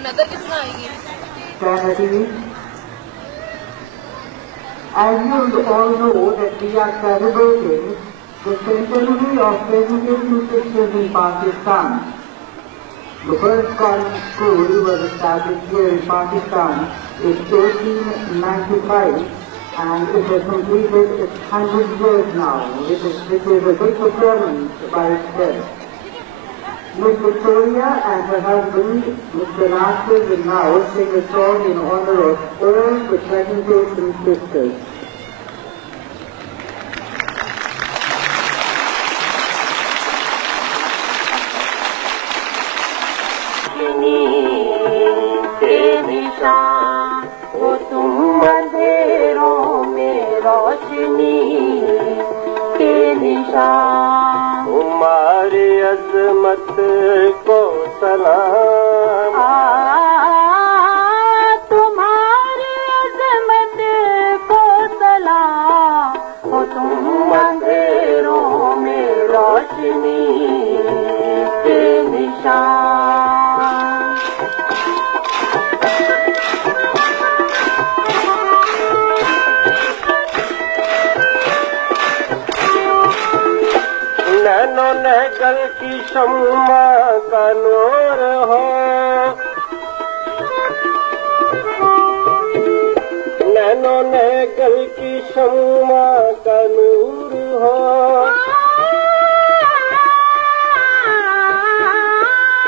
नजर कितना आएगी? As you all know that we are celebrating the centenary of 72 sisters in Pakistan. The first Quranic school was established here in Pakistan in 1895 and it has completed its 100 years now, which is a big performance by itself. Miss Victoria and her husband, Mr. Nasir, will now sing a song in honor of all the presentation sisters. تمہاری عظمت کو سلام، تمہاری عظمت کو سلام، ہو تم اندھیروں میں روشنی کے نشان. نینو نگل کی شمع کا نور ہو، نینو نگل کی شمع کا نور ہو،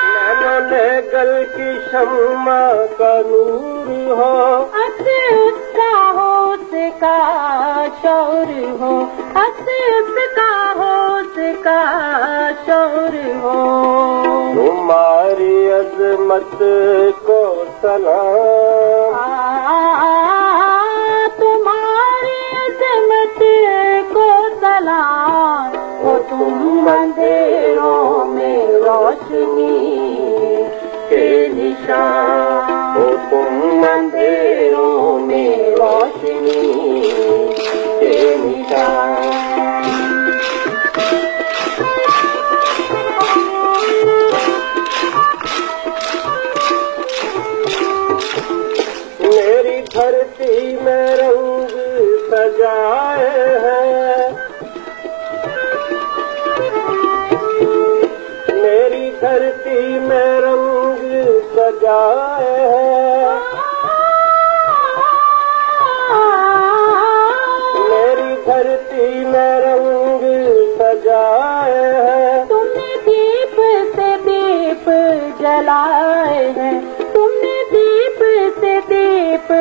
نینو نگل کی شمع کا نور ہو، اسب کا ہو اس کا شور ہو، اسب کا ہو کا شور ہو. تمہاری عظمت کو سلام، تمہاری عظمت کو سلام، ہو تم اندھیروں میں روشنی کے نشان، ہو تم اندھیروں میں روشنی کے نشان. دھرتی میں رنگ سجائے ہیں، میری دھرتی میں رنگ سجائے ہیں، میری دھرتی میں رنگ سجائے ہیں. تم نے دیپ سے دیپ جلائے ہیں، تم نے دیپ سے دیپ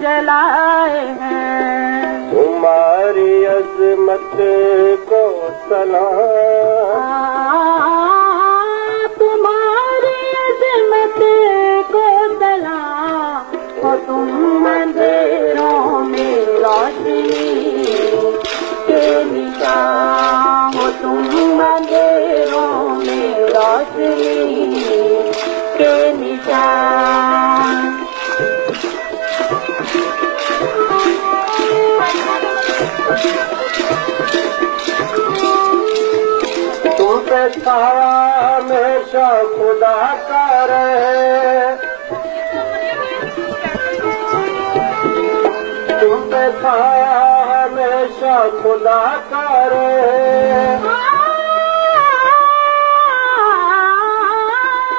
جلائے ہیں. تمہاری عظمت کو سلام، تمہاری عظمت کو سلام، ہو تم اندھیروں میں روشنی کے نشان، ہو تم اندھیروں میں روشنی کے نشان. تم پہ سایہ ہمیشہ خدا کا رہے، تم پہ سایہ ہمیشہ خدا کا رہے،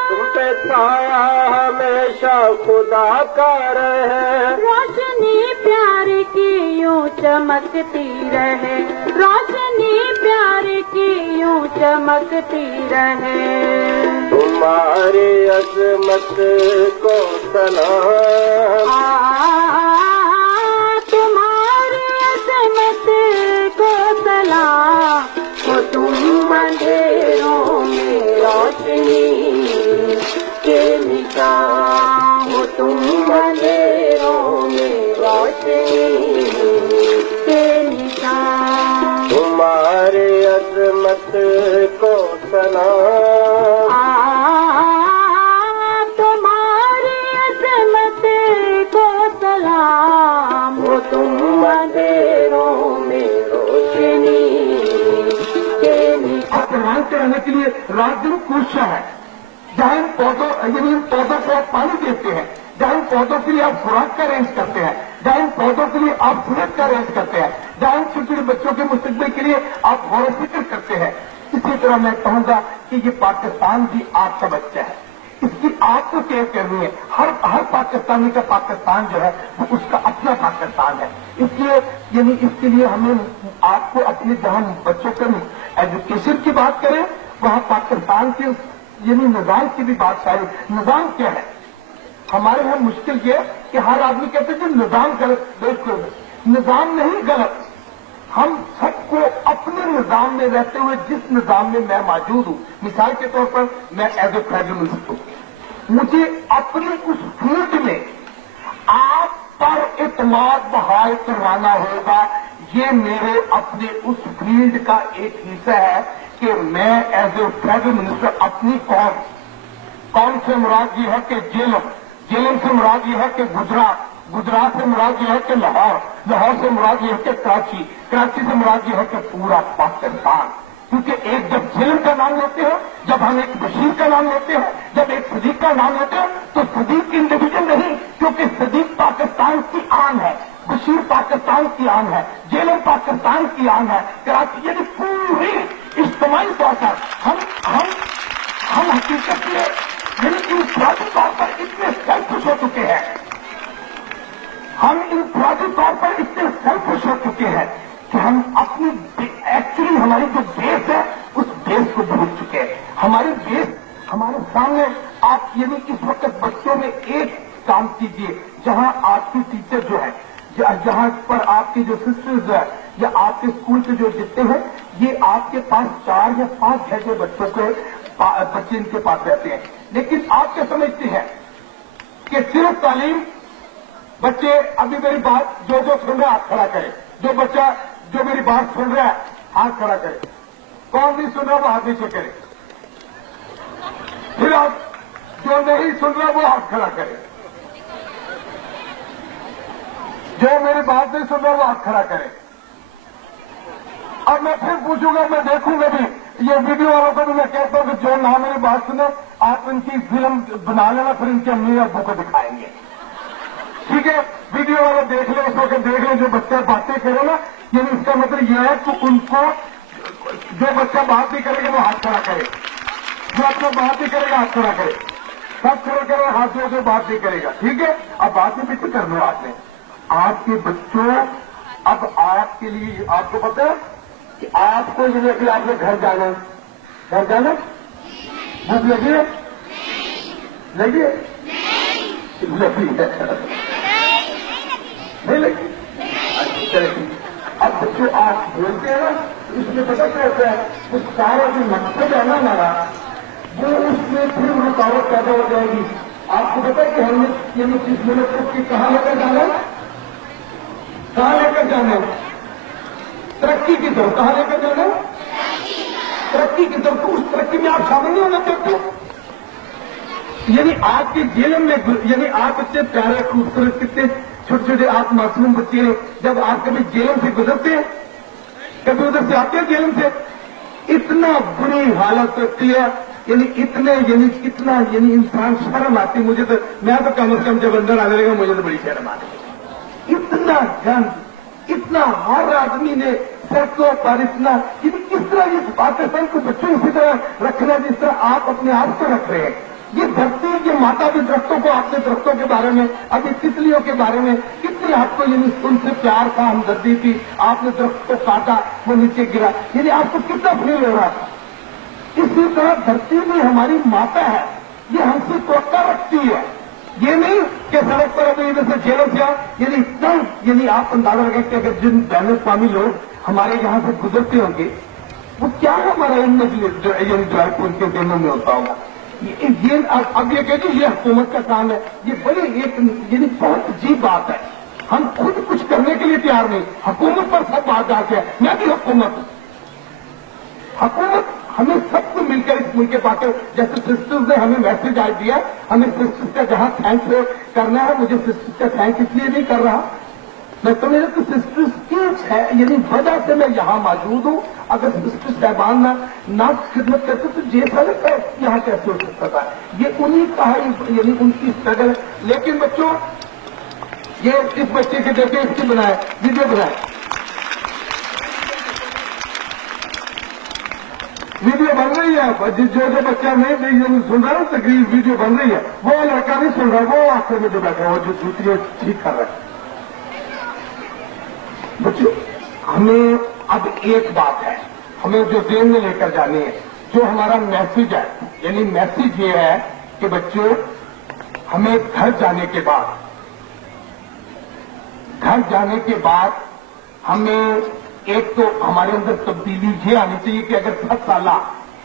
تم پہ سایہ ہمیشہ خدا کا رہے. روشنی پیار کی یوں چمکتی رہے، روشنی پیار کی یوں چمکتی رہے. تمہاری عظمت کو سلام، تمہاری عظمت کو سلام، ہو تم اندھیروں میں روشنی کے نشان، ہو تم اندھیروں میں روشنی रहने के लिए रात दिन कोशिश है। जहाँ इन पौधों को आप पानी देते हैं, जहाँ इन पौधों के लिए आप खुराक का अरेंज करते हैं, जहाँ इन पौधों के लिए आप सूरज का अरेंज करते हैं, जहाँ इन छोटे छोटे बच्चों के मुस्तकबिल के लिए आप गौर व फिक्र करते हैं, इसी तरह मैं कहूंगा कि ये पाकिस्तान भी आपका बच्चा है, इसकी आपको केयर करनी है। हर पाकिस्तानी का पाकिस्तान जो है वो उसका अपना पाकिस्तान है। इसलिए इसके लिए हमें आपको अपने जहां बच्चों के एजुकेशन की बात करें वहां पाकिस्तान के निजाम की भी बात करें। निजाम क्या है हमारे यहाँ मुश्किल ये कि हर आदमी कहते हैं कि निजाम गलत, बिल्कुल निजाम नहीं गलत। हम सबको अपने निजाम में रहते हुए जिस निजाम में मैं मौजूद हूं, मिसाल के तौर पर मैं एज ए फेडरल मिनिस्टर हूं, मुझे अपने उस फील्ड में आप पर इत्मीनान बहाल करवाना होगा। ये मेरे अपने उस फील्ड का एक हिस्सा है कि मैं एज ए फेडरल मिनिस्टर अपनी कौम से मुराद ये है कि जेलम से मुराद ये है कि गुजरात से मुराद ये है कि लाहौर से मुराद ये है कि कराची से मुराद ये है कि पूरा पाकिस्तान। क्योंकि एक जब जेलम का नाम लेते हैं, जब हम एक बशीर का नाम लेते हैं, जब एक सदीक का नाम लेते हैं तो सदीक इंडिविजुअल नहीं, क्योंकि सदीक पाकिस्तान की आन है, बशीर पाकिस्तान की आन है, जेलम पाकिस्तान की आन है, कराची यानी पूरी इज्तिमाई तौर पर हम हकीकत में इंफरादी तौर पर इतने सेल्फिश हो चुके हैं, हम इंफरादी तौर पर इतने सेल्फिश हो चुके हैं कि हम अपनी एक्चुअली हमारी जो बेस है उस बेस को भूल चुके हैं। हमारी बेस हमारे सामने आप इस वक्त बच्चों में एक काम कीजिए, जहां आपकी टीचर जो है, जहां पर आपकी जो सिस्टर्स है या आपके स्कूल के जो जितने हैं, ये आपके पास 4 या 5 ऐसे बच्चे इनके पास रहते हैं। लेकिन आप क्या समझते हैं कि सिर्फ तालीम बच्चे, अभी मेरी बात जो सुन रहा है हाथ खड़ा करे, जो बच्चा जो मेरी बात सुन रहा है हाथ खड़ा करे, कौन नहीं सुन रहा वो हाथ नीचे करे, फिर आप जो नहीं सुन रहा वो हाथ खड़ा करे, जो मेरी बात नहीं सुन रहा वो हाथ खड़ा करे। अब मैं फिर पूछूंगा, मैं देखूंगा भी ये वीडियो वालों को भी मैं कहता हूं कि जो ना मेरी बात सुने आप इनकी फिल्म बना लेना, फिर इनके अम्मी अब्बू को दिखाएंगे, ठीक है। वीडियो वाले देख ले, उस वक्त देख ले, जो बच्चा बातें करे ना, इसका मतलब यह है कि उनको जो बच्चा बात नहीं करेगा वो हाथ खड़ा करे, जो अपना बात नहीं करेगा हाथ खड़ा करे, सब खड़ा करे, हाथ जो बात नहीं करेगा, ठीक है। अब बात नहीं पीछे कर लो आपने, आपके बच्चों, अब आपके लिए आपको पता है कि आपको अभी आपने घर जाना भूख लगी है, लगी है, नहीं लगी, अब बच्चों आप बोलते हैं ना, इसमें पता क्या होता है, उस सारा जो मकसद है ना हमारा, वो उसमें फिर रुकावट पैदा हो जाएगी। आपको पता है कि हमने इस मुल्क को कहाँ लेकर जाना है, कहाँ लेकर जाना है, तरक्की की तरफ, कहाँ लेकर जाना है, तरक्की की तरफ। तो उस तरक्की में आप शामिल नहीं होना चाहते, आपके जेलम में, आप इतने प्यारे खूबसूरत कितने छोटे छोटे आप मासूम बच्चे हैं, जब आप कभी जेलम से गुजरते हैं, कभी उधर से आते हैं जेलम से, इतना बुरी हालत होती है, इतना इंसान शर्म आती। मुझे तो, मैं तो कम से कम जब अंदर आने लगा मुझे तो बड़ी शर्म आती, इतना गंद, इतना हर आदमी ने सड़कों पर इतना, किस तरह इस पाकिस्तान को बच्चों इसी तरह रखना जिस तरह आप अपने आप को रख रहे हैं। ये धरती, ये माता भी दरख्तों को, आपने दरख्तों के बारे में, अभी तितलियों के बारे में कितनी आपको उनसे प्यार था, हमदर्दी थी, आपने दरख्त को काटा, वो नीचे गिरा, आपको कितना फील हो रहा था। इसी तरह धरती भी हमारी माता है, ये हमसे तवक्का रखती है, ये नहीं कि सड़क पर अभी इधर से जेलों से इतना, आप अंदाजा लगे कि अगर जिन बहन स्वामी लोग हमारे यहाँ से गुजरते होंगे, वो क्या हमारा इमेज जो उनके दिनों में होता होगा। अब ये कहते ये हुकूमत का काम है, ये बड़े एक बहुत अजीब बात है। हम खुद कुछ करने के लिए तैयार नहीं, हुकूमत पर सब बात आते हैं, मैं भी हुकूमत हमें सबको मिलकर इस मुल्क के पास, जैसे सिस्टर्स ने हमें मैसेज आज दिया, हमें सिस्टर्स का जहां थैंक्स करना है, मुझे सिस्टर्स का थैंक इसलिए नहीं कर रहा میں تو میرے کو سسٹرس کی ہے یعنی وجہ سے میں یہاں موجود ہوں. اگر سسٹر صاحبان نہ خدمت کرتے تو جیسا لگتا ہے یہاں کیسے ہو سکتا تھا. یہ انہیں کا یعنی ان کی اسٹرگل. لیکن بچوں یہ اس بچے کے دیکھیں اس کی بنائے ویڈیو بنائے ویڈیو بن رہی ہے. جو بچہ نہیں سن رہا ہے تقریب ویڈیو بن رہی ہے. وہ لڑکا نہیں سن رہا, وہ آخر میں جو بیٹھا ہے وہ جو دوسری ٹھیک کر رہا ہے. بچوں ہمیں اب ایک بات ہے ہمیں جو ذہن میں لے کر جانی ہے, جو ہمارا میسج ہے, یعنی میسج یہ ہے کہ بچوں ہمیں گھر جانے کے بعد ہمیں ایک تو ہمارے اندر تبدیلی یہ آنی چاہیے کہ اگر 10 سالہ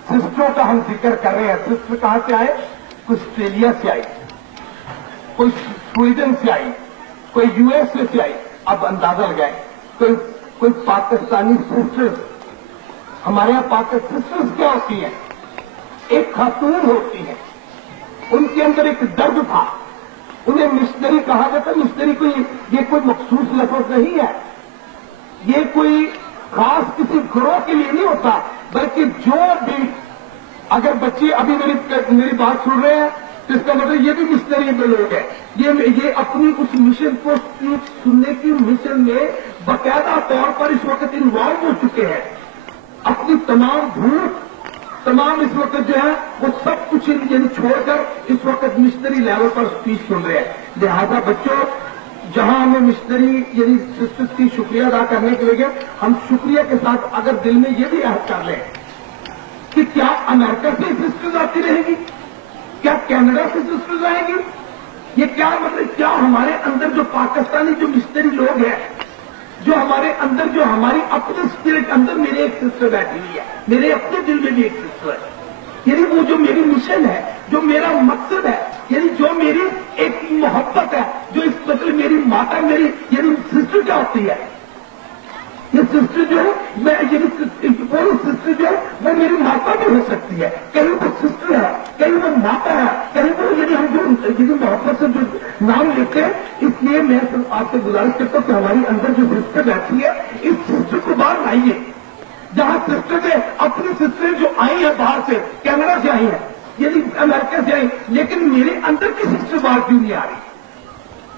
سسٹروں کا ہم ذکر کر رہے ہیں, سسٹر کہاں سے آئے؟ کوئی آسٹریلیا سے آئی, کوئی سویڈن سے آئی, کوئی یو ایس اے سے آئی. اب اندازہ لگائے کوئی پاکستانی سسٹرز. ہمارے یہاں پاکستانی سسٹرز کیا ہوتی ہیں؟ ایک خاتون ہوتی ہے, ان کے اندر ایک درد تھا, انہیں مشنری کہا جاتا. مشنری یہ کوئی مخصوص لفظ نہیں ہے, یہ کوئی خاص کسی گروہ کے لیے نہیں ہوتا, بلکہ جو بھی اگر بچے ابھی میری بات سن رہے ہیں تو اس کا مطلب یہ بھی مشنری میں لوگ ہیں. یہ اپنی اس مشن کو سننے کی مشن میں باقاعدہ طور پر اس وقت انوالو ہو چکے ہیں. اپنی تمام بھوک تمام اس وقت جو ہے وہ سب کچھ یعنی چھوڑ کر اس وقت مشنری لیول پر اسپیچ سن رہے ہیں. لہذا بچوں جہاں ہمیں مشنری یعنی سسٹرز کی شکریہ ادا کرنے کے لیے ہم شکریہ کے ساتھ اگر دل میں یہ بھی عہد کر لیں کہ کیا امریکہ سے سسٹرز آتی رہے گی, کیا کینیڈا سے سسٹرز آئیں گی, یہ کیا مطلب کیا ہمارے اندر جو پاکستانی جو مشنری لوگ ہیں, جو ہمارے اندر جو ہماری اپنے اسپرٹ اندر میرے ایک سسٹر بیٹھی ہوئی ہے, میرے اپنے دل میں بھی ایک سسٹر ہے, یعنی وہ جو میری مشن ہے, جو میرا مقصد ہے, یعنی جو میری ایک محبت ہے, جو اس مطلب میری ماتا میری یعنی سسٹر کیا ہوتی ہے, یہ سسٹر جو ہے میں یعنی وہ سسٹر جو ہے وہ میری ماتا بھی ہو سکتی ہے, کہیں وہ سسٹر ہے, کہیں وہ ماتا ہے, کہیں وہ یعنی ہم جو محبت سے جو نام لیتے ہیں. اس لیے میں آپ سے گزارش کرتا ہوں کہ ہماری اندر جو سسٹر بیٹھی ہے اس سسٹر کو باہر لائیے. جہاں سسٹر نے اپنی سسٹر جو آئی ہیں باہر سے, کینیڈا سے آئی ہیں, یعنی امریکہ سے آئی, لیکن میرے اندر کی سسٹر باہر کیوں نہیں آ رہی؟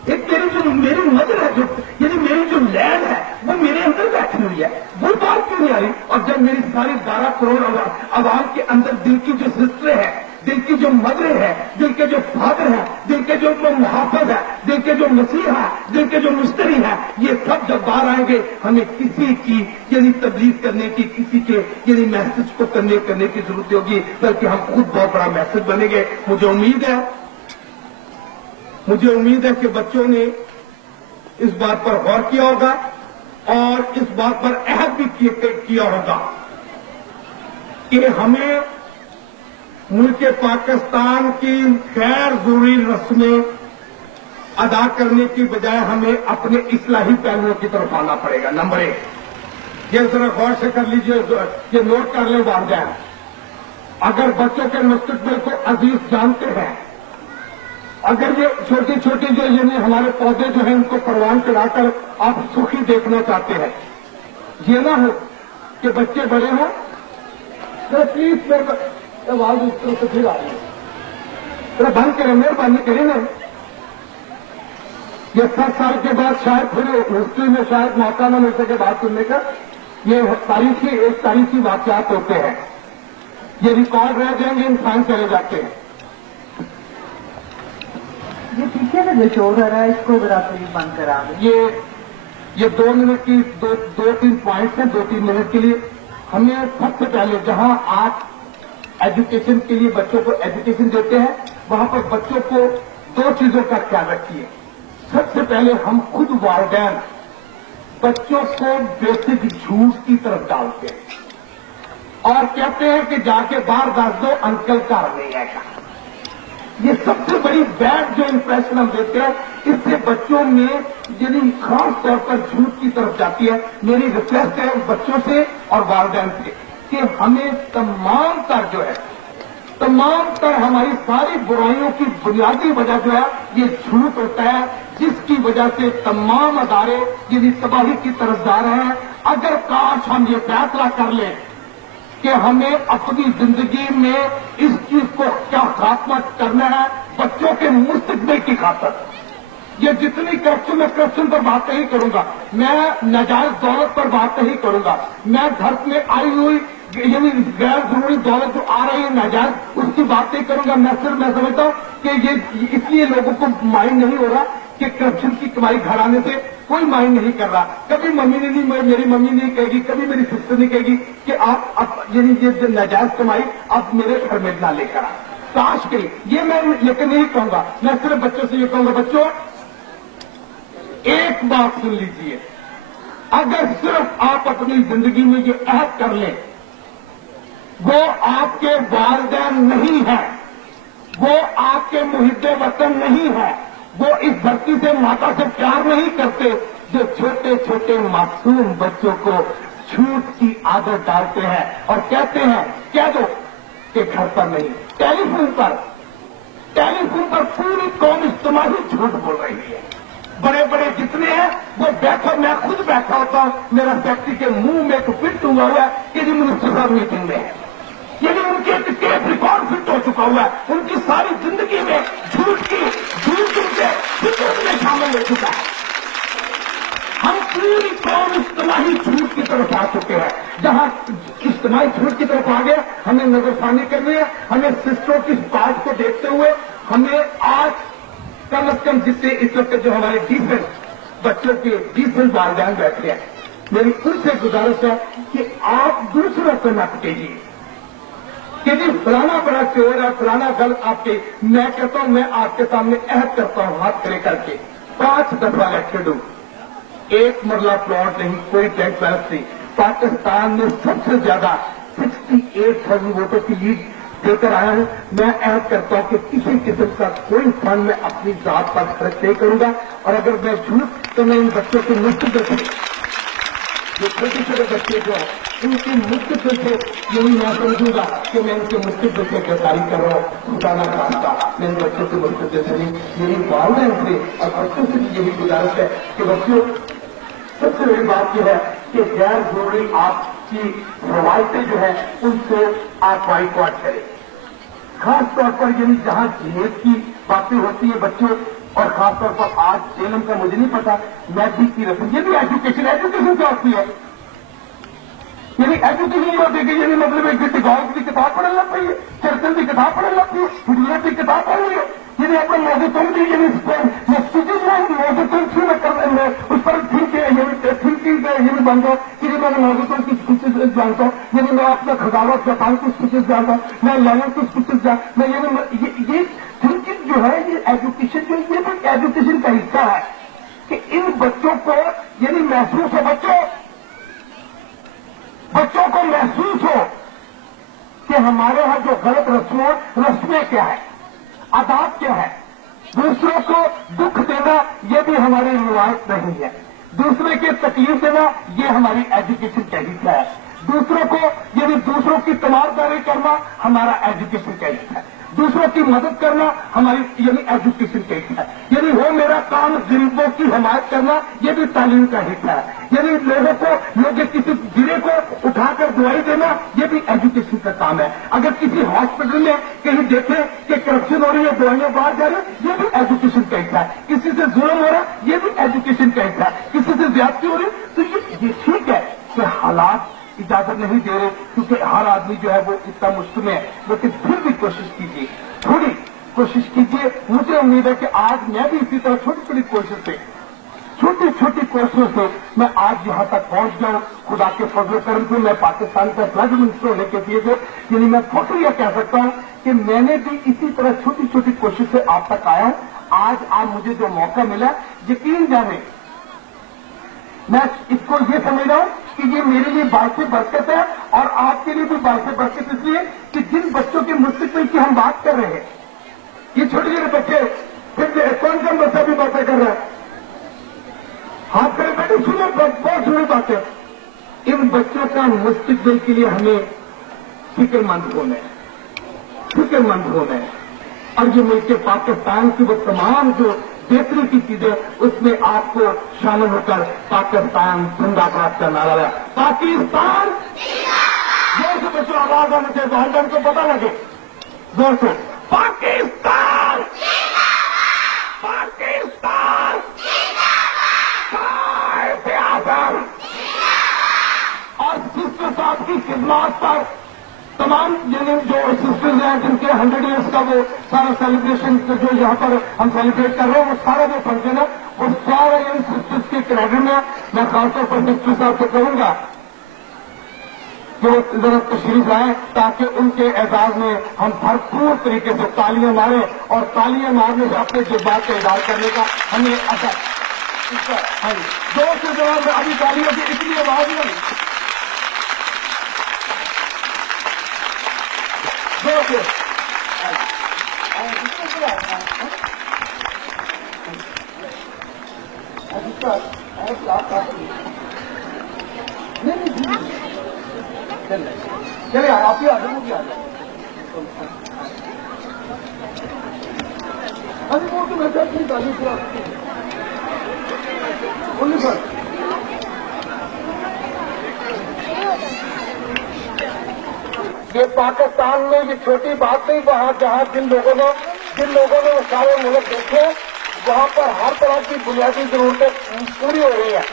ایک میری مدر ہے جو یعنی میری جو لینڈ ہے وہ میرے اندر بیٹھی ہوئی ہے, وہ بات کیوں نہیں آ رہی؟ اور جب میری ساری 12 کروڑ عوام کے اندر دل کی جو سسٹر ہے, دل کی جو مدر ہے, دل کے جو فادر ہے, دل کے جو محافظ ہے, دل کے جو مسیح ہے, دل کے جو مشتری ہے, یہ سب جب باہر آئیں گے ہمیں کسی کی یعنی تبلیغ کرنے کی, کسی کے یعنی میسج کو کرنے کی ضرورت ہوگی, بلکہ ہم خود بہت بڑا میسج بنیں گے. مجھے امید ہے کہ بچوں نے اس بات پر غور کیا ہوگا اور اس بات پر عہد بھی کیا ہوگا کہ ہمیں ملک پاکستان کی غیر ضروری رسمیں ادا کرنے کی بجائے ہمیں اپنے اصلاحی پہلوؤں کی طرف آنا پڑے گا. نمبر 1 یہ ذرا غور سے کر لیجئے, یہ نوٹ کر لیں والدین, اگر بچوں کے مستقبل کو عزیز جانتے ہیں, اگر یہ چھوٹی چھوٹی جو یعنی ہمارے پودے جو ہیں ان کو پروان چڑھا کر آپ سخی دیکھنا چاہتے ہیں, یہ نہ ہو کہ بچے بڑے ہوں. پلیز آواز اس طرح سے پھر آ رہی ہے, ذرا بند کریں, مہربانی کریں نا. یہ 7 سال کے بعد شاید پھر ہسٹری میں شاید موقع نہ مل سکے بات سننے کا. یہ تاریخی واقعات ہوتے ہیں, یہ ریکارڈ رہ جائیں گے, انسان چلے جاتے ہیں. یہ پیچھے میں جو شور ہو رہا ہے اس کو ذرا پلیز بند کرا دیں. یہ 2 منٹ کی 2-3 پوائنٹس ہیں, 2-3 منٹ کے لیے. ہمیں سب سے پہلے جہاں آپ ایجوکیشن کے لیے بچوں کو ایجوکیشن دیتے ہیں وہاں پر بچوں کو 2 چیزوں کا خیال رکھیے. سب سے پہلے ہم خود والدین بچوں کو بیسک جھوٹ کی طرف ڈالتے ہیں اور کہتے ہیں کہ جا کے باہر دس دو, انکل گھر نہیں آئے گا. یہ سب سے بڑی بیڈ جو امپریشن ہم دیتے ہیں, اس سے بچوں میں یعنی خاص طور پر جھوٹ کی طرف جاتی ہے. میری ریکویسٹ ہے بچوں سے اور والدین سے کہ ہمیں تمام تر جو ہے तमाम तरह हमारी सारी बुराइयों की बुनियादी वजह जो है ये झूठ होता है, जिसकी वजह से तमाम अदारे यदि तबाही की तरफ जा रहे हैं। अगर काश हम ये फैसला कर लें कि हमें अपनी जिंदगी में इस चीज को क्या खात्मा करना है, बच्चों के मुस्तकबिल की खातिर। ये जितनी करप्शन, मैं करप्शन पर बात नहीं करूंगा, मैं नाजायज दौलत पर बात नहीं करूंगा, मैं घर में आई हुई यानी गैर जरूरी दौलत जो आ रही है नाजायज, उसकी बात नहीं करूंगा। मैं समझता हूं कि ये इसलिए लोगों को माइंड नहीं हो रहा कि करप्शन की कमाई घर आने से कोई माइंड नहीं कर रहा। कभी मम्मी ने नहीं, मेरी मम्मी नहीं कहेगी, कभी मेरी सिस्टर नहीं कहेगी कि आप यानी ये नाजायज कमाई आप मेरे घर में ना लेकर आ। काश के ये मैं लेकिन नहीं कहूंगा, मैं सिर्फ बच्चों से ये कहूंगा, बच्चों एक बात सुन लीजिए, अगर सिर्फ आप अपनी जिंदगी में ये अहद कर लें, वो आपके वालिदैन नहीं है, वो आपके मुहिब्बे वतन नहीं है, वो इस धरती से माता से प्यार नहीं करते, जो छोटे छोटे मासूम बच्चों को झूठ की आदत डालते हैं और कहते हैं कह दो कि घर पर नहीं, टेलीफोन पर पूरी कौम इज्तिमाही झूठ बोल रही है। बड़े बड़े जितने हैं वो बैठा, मैं खुद बैठा होता हूं, मेरा सेक्रेटरी के मुंह में तो फिट हुआ हुआ है कि मिनिस्टर साहब मीटिंग में है, यानी उनके टेप रिकॉर्ड फिट हो चुका हुआ है, उनकी सारी जिंदगी में झूठ में शामिल हो चुका है। हम पूरी कौम इज्तिमाही झूठ की तरफ आ चुके हैं। जहां इज्तिमाही झूठ की तरफ आ गए, हमें नजरसानी करनी है। हमें सिस्टरों की बात को देखते हुए हमें आज कम से कम जिससे इस वक्त जो हमारे डिसेंट बच्चों के डिसेंट वालिदैन बैठे हैं, मेरी उनसे गुजारिश है कि आप दूसरों को न पटेजिए कि जी फलाना बड़ा चोर है, फलाना गलत आपके। मैं कहता हूं, मैं आपके सामने अहद करता हूं हाथ खड़े करके, 5 दफा इलेक्टेड हूं, एक मरला प्लॉट नहीं, कोई टैक्स बैलेंस नहीं। पाकिस्तान में सबसे ज्यादा 68,000 वोटों की लीड देकर आया हूं। मैं अहद करता हूं कि किसी किस्म का कोई फंड मैं अपनी जात पर खर्च नहीं करूंगा, और अगर मैं झूठ तो मैं इन बच्चों की मुफ्त से, जो छोटे छोटे बच्चे जो हैं उनकी मुफ्त से यही मैं समझूंगा कि मैं उनके मुफ्त से गिरफ्तारी कर रहा हूं। खुदा ना खास्ता मैं इन बच्चों की मुफ्त से नहीं, मेरी वालिदैन से और बच्चों से भी यही गुजारिश है कि बच्चों सबसे बड़ी बात यह है कि गैर जरूरी आपकी रवायतें जो है उनसे आप बाइकआउट करें। खास तौर पर यानी जहां जिहाद की बातें होती है बच्चों, और खासतौर पर आज जेलम का मुझे नहीं पता, मैं भी की रखूं, ये भी एजुकेशन क्या होती है, यानी एजुकेशन ये होती है, यानी मतलब एक डिगॉल की किताब पढ़ने लग पई है, चर्चल की किताब पढ़ने लग पई है, हिटलर की किताब पढ़ रही है, यानी अपने मौजूद तुम भी यानी स्पीचेज मौजूद तुम क्यों मैं कर उस पर थिंकिंग यानी बनता हूँ कि मैंने मौजूद तुम की स्पीचेज जानता हूँ, यानी मैं अपना खजाना जापान की स्पीचेज जानता हूँ, मैं लैंड की स्पीचेज जानता, मैं ये थिंकिंग जो है, ये एजुकेशन जो ये भी एजुकेशन का हिस्सा है कि इन बच्चों को यानी महसूस हो, बच्चों को महसूस हो कि हमारे यहां जो गलत रस्में क्या है, आदाब क्या है, दूसरों को दुख देना ये भी हमारी रिवायत नहीं है, दूसरे की तकलीफ देना ये हमारी एजुकेशन का हिस्सा है, दूसरों को यानी दूसरों की तमामदारी करना हमारा एजुकेशन का हिस्सा है, दूसरों की मदद करना हमारी यानी एजुकेशन का हिस्सा है, यानी वो मेरा काम गरीबों की हिमायत करना ये भी तालीम का हिस्सा है, यानी लोगों किसी गिरे को उठाकर दवाई देना ये भी एजुकेशन का काम है। अगर किसी हॉस्पिटल में कहीं देखें कि करप्शन हो रही है, दवाइयां बाहर जा रही है, ये भी एजुकेशन का हिस्सा है, किसी से जुल्म हो रहा है ये भी एजुकेशन का हिस्सा है, किसी से ज्यादती हो रही है, तो ये ठीक है कि हालात इजाजत नहीं दे रहे, क्योंकि हर आदमी जो है वो इतना मुश्किल में है, लेकिन फिर भी कोशिश कीजिए, थोड़ी कोशिश कीजिए। मुझे उम्मीद है कि आज मैं भी इसी तरह छोटी छोटी कोशिश से, छोटी छोटी कोशिशों से मैं आज यहां तक पहुंच जाऊं। खुदा के फजल करम से मैं पाकिस्तान का फ्लड मिनिस्टर होने के लिए यानी मैं फख्र यह कह सकता हूं कि मैंने भी इसी तरह छोटी छोटी कोशिश से आप तक आया हूं। आज मुझे जो मौका मिला, यकीन जाने मैं इसको ये समझ रहा हूं कि ये मेरे लिए बात से बरकत है, और आपके लिए भी बात से बरकत इसलिए कि जिन बच्चों के मुस्तकबिल की हम बात कर रहे हैं, ये छोटे छोटे बच्चे, फिर कौन बच्चा भी बातें कर रहा है, हाथ करे बैठे सुनो, बहुत सुनी बातें, इन बच्चों का मुस्तकबिल के लिए हमें फिक्रमंद होना है। फिक्रमंद हो गए और ये मुल्क पाकिस्तान की वो तमाम जो बेहतरी की चीजें उसमें आपको शामिल होकर पाकिस्तान जिंदाबाद का नारा है। पाकिस्तान जोर से बच्चों आवाज आने से वालदेन को पता लगे जोर से पाकिस्तान पाकिस्तान आजम और सिस्टर साहब की खिदमत पर तमाम यानी जो सिस्टर्स हैं जिनके 100 ईयर्स का वो सारा सेलिब्रेशन जो यहाँ पर हम सेलिब्रेट कर रहे हैं वो सारा जो फंक्शन है वो सारा इन सिस्टर्स के क्रेडिट में मैं खासतौर पर सिस्टर साहब से कहूंगा कि वो जरा तशरीफ लाएं ताकि उनके एजाज में हम भरपूर तरीके से तालियां मारें और तालियां मारने से अपने जज्बात का इजहार करने का हमें असर जोर से जवाब अभी तालियों की इतनी आवाज नहीं जोर से चलिए आप ही आ जाओ भी आ जाओ अभी वो तो मैं अपनी गाली पूरा बोलिए सर ये पाकिस्तान में ये छोटी बात नहीं वहां जहां जिन लोगों ने वो सारे मुल्क देखे वहां पर हर तरह की बुनियादी जरूरतें पूरी हो रही है।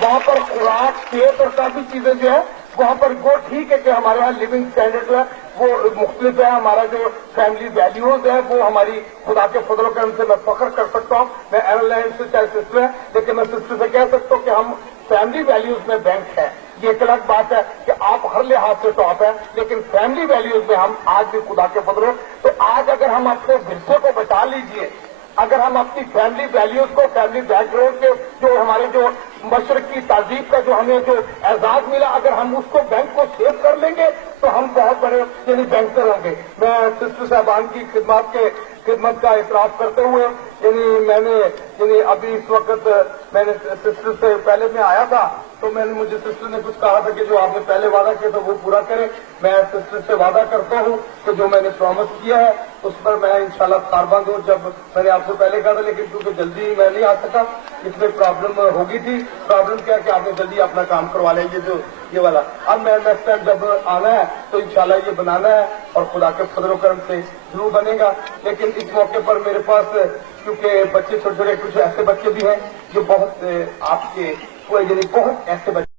वहां पर खुराक सेहत और काफी चीजें जो है वहां पर वो ठीक है कि हमारे यहाँ लिविंग स्टैंडर्ड जो है वो मुख्तलिफ है। हमारा जो फैमिली वैल्यूज है वो हमारी खुदा के फजल करम से मैं फख्र कर सकता हूँ। मैं एयरलाइन से चाहे सिस्टर है लेकिन मैं सिस्टर से कह सकता हूँ कि हम फैमिली वैल्यूज में बैंक है। ये एक अलग बात है कि आप हर लिहाज से टॉप है लेकिन फैमिली वैल्यूज में हम आज भी खुदा के फजल। तो आज अगर हम अपने विरसे को बचा लीजिए, अगर हम अपनी फैमिली वैल्यूज को फैमिली बैकग्राउंड के जो हमारे जो मशरक की तहजीब का जो हमें जो एजाज मिला अगर हम उसको बैंक को सेव कर लेंगे तो हम बहुत बड़े यानी बैंकर होंगे। मैं सिस्टर साहबान की खिदमत का इतराफ करते हुए यानी अभी इस वक्त मैंने सिस्टर से पहले मैं आया था तो मुझे सिस्टर ने कुछ कहा था कि जो आपने पहले वादा किया था वो पूरा करें। मैं सिस्टर से वादा करता हूँ कि जो मैंने प्रॉमिस किया है उस पर मैं इंशाल्लाह कारबंद हूँ। जब मैंने आपसे पहले कहा था लेकिन क्योंकि जल्दी मैं नहीं आ सका इसमें प्रॉब्लम होगी थी। प्रॉब्लम क्या कि आपने जल्दी अपना काम करवा लिया जो ये वाला। अब मैं नेक्स्ट टाइम जब आना है तो इंशाल्लाह ये बनाना है और खुदा के फजल करम से जरूर बनेगा। लेकिन इस मौके पर मेरे पास क्योंकि बच्चे छोटे छोटे कुछ ऐसे बच्चे भी हैं जो बहुत आपके यानी बहुत ऐसे बच्चे